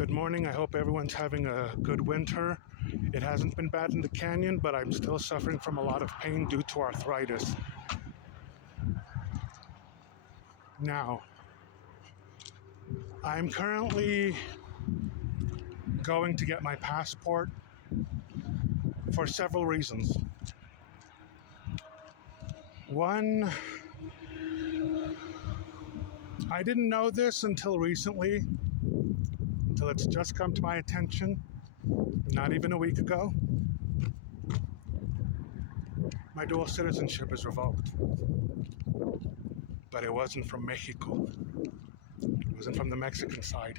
Good morning. I hope everyone's having a good winter. It hasn't been bad in the canyon, but I'm still suffering from a lot of pain due to arthritis. Now, I'm currently going to get my passport for several reasons. One, I didn't know this until recently, until it's just come to my attention, not even a week ago. My dual citizenship is revoked. But it wasn't from Mexico. It wasn't from the Mexican side.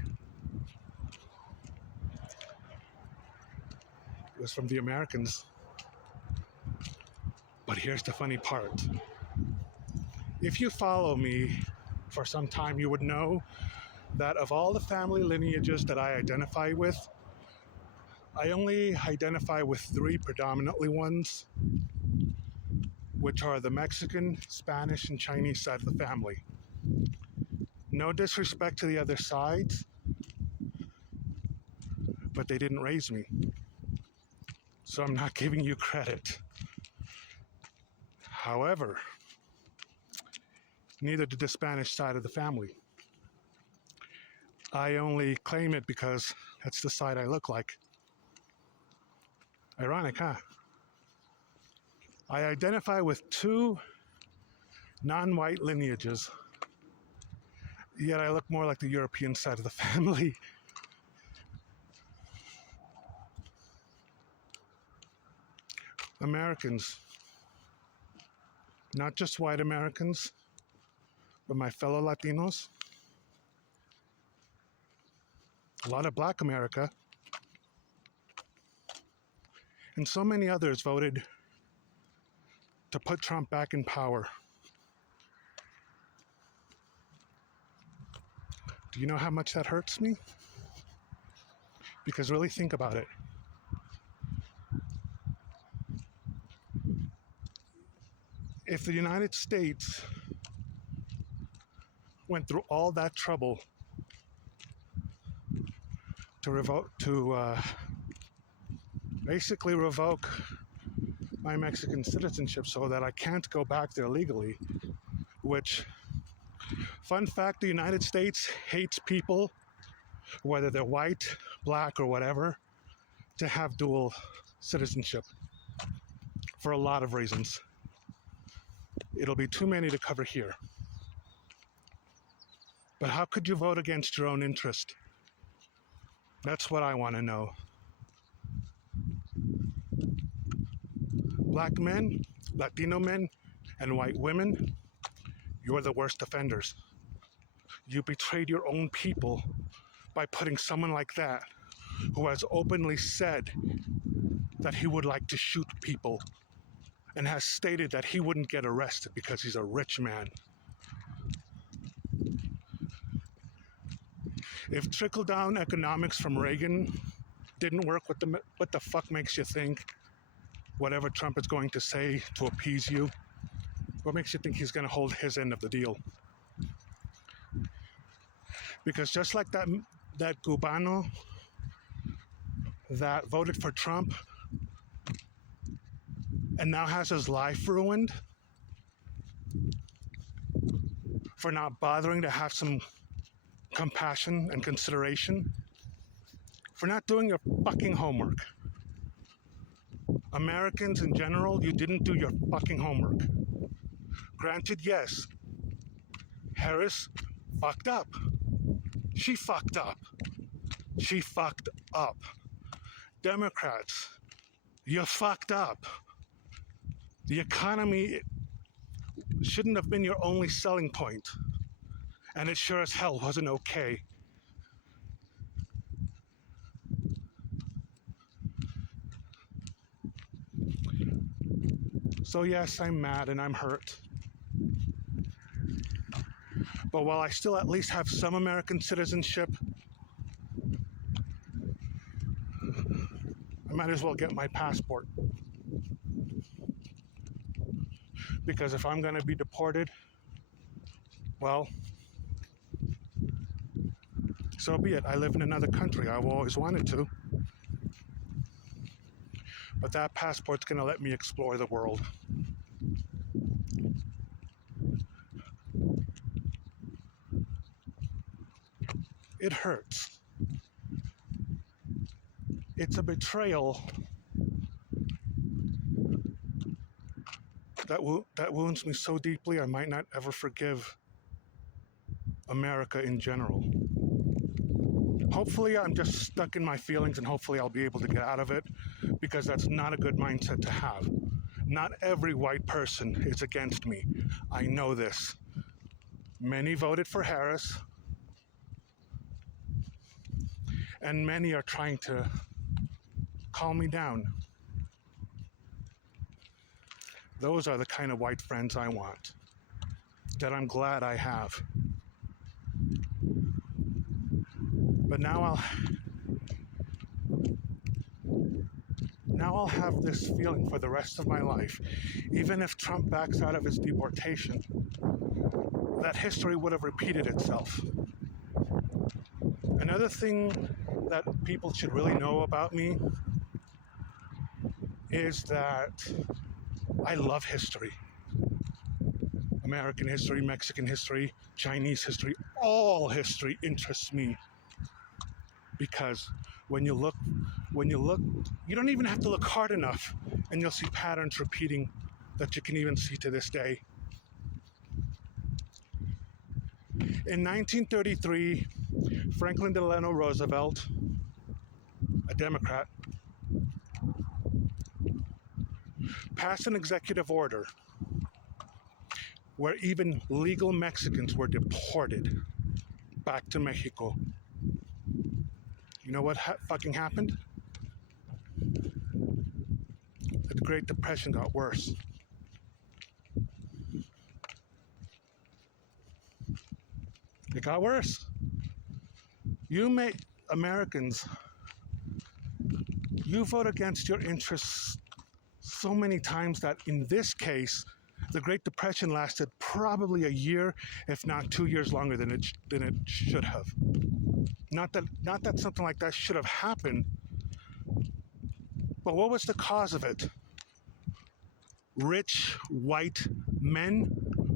It was from the Americans. But here's the funny part. If you follow me for some time, you would know that of all the family lineages that I identify with, I only identify with three predominantly ones, which are the Mexican, Spanish, and Chinese side of the family. No disrespect to the other sides, but they didn't raise me. So I'm not giving you credit. However, neither did the Spanish side of the family. I only claim it because that's the side I look like. Ironic, huh? I identify with two non-white lineages, yet I look more like the European side of the family. Americans, not just white Americans, but my fellow Latinos, a lot of Black America, and so many others voted to put Trump back in power. Do you know how much that hurts me? Because really think about it. If the United States went through all that trouble to basically revoke my Mexican citizenship so that I can't go back there legally, which, fun fact, the United States hates people, whether they're white, black, or whatever, to have dual citizenship for a lot of reasons. It'll be too many to cover here. But how could you vote against your own interest? That's what I want to know. Black men, Latino men, and white women, you're the worst offenders. You betrayed your own people by putting someone like that, who has openly said that he would like to shoot people and has stated that he wouldn't get arrested because he's a rich man. If trickle-down economics from Reagan didn't work, what the fuck makes you think whatever Trump is going to say to appease you, what makes you think he's going to hold his end of the deal? Because just like that Cubano that voted for Trump and now has his life ruined for not bothering to have some compassion and consideration, for not doing your fucking homework. Americans in general, you didn't do your fucking homework. Granted, yes, Harris fucked up. She fucked up. She fucked up. Democrats, you fucked up. The economy shouldn't have been your only selling point. And it sure as hell wasn't okay. So yes, I'm mad and I'm hurt. But while I still at least have some American citizenship, I might as well get my passport. Because if I'm going to be deported, well, So be it. I live in another country. I've always wanted to. But that passport's going to let me explore the world. It hurts. It's a betrayal that wounds me so deeply I might not ever forgive America in general. Hopefully I'm just stuck in my feelings and hopefully I'll be able to get out of it, because that's not a good mindset to have. Not every white person is against me. I know this. Many voted for Harris, and many are trying to calm me down. Those are the kind of white friends I want, that I'm glad I have. But now I'll have this feeling for the rest of my life, even if Trump backs out of his deportation, that history would have repeated itself. Another thing that people should really know about me is that I love history. American history, Mexican history, Chinese history, all history interests me. Because when you look, you don't even have to look hard enough and you'll see patterns repeating that you can even see to this day. In 1933, Franklin Delano Roosevelt, a Democrat, passed an executive order where even legal Mexicans were deported back to Mexico. You know what fucking happened? The Great Depression got worse. It got worse. Americans, you vote against your interests so many times that in this case, the Great Depression lasted probably a year, if not 2 years longer than it should have. Not that something like that should have happened, but what was the cause of it? Rich white men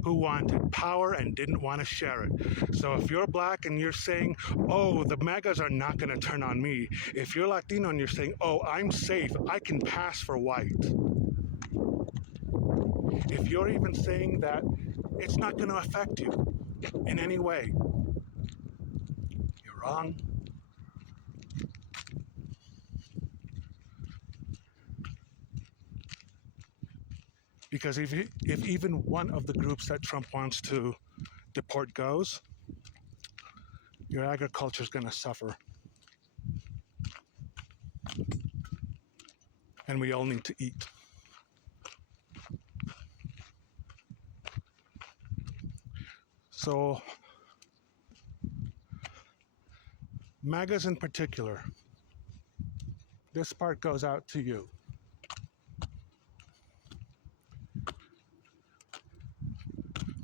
who wanted power and didn't want to share it. So if you're black and you're saying, oh, the MAGAs are not going to turn on me. If you're Latino and you're saying, oh, I'm safe, I can pass for white. If you're even saying that it's not going to affect you in any way, you're wrong. Because if even one of the groups that Trump wants to deport goes, your agriculture is going to suffer. And we all need to eat. So, MAGAs in particular, this part goes out to you.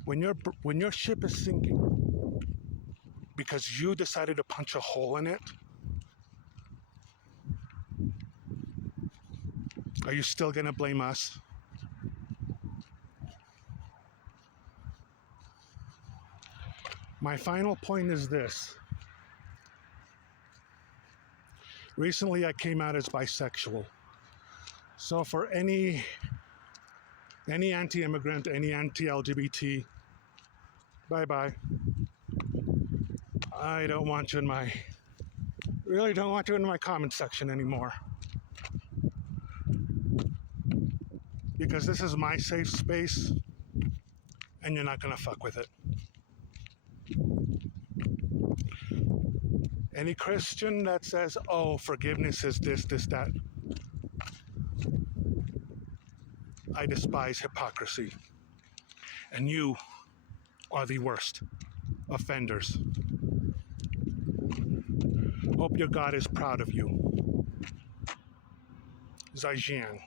When your ship is sinking because you decided to punch a hole in it, are you still going to blame us? My final point is this. Recently, I came out as bisexual. So for any anti-immigrant, any anti-LGBT, bye-bye. I don't want you in my comment section anymore. Because this is my safe space, and you're not gonna fuck with it. Any Christian that says, oh, forgiveness is this, that, I despise hypocrisy. And you are the worst offenders. Hope your God is proud of you. Zaijian.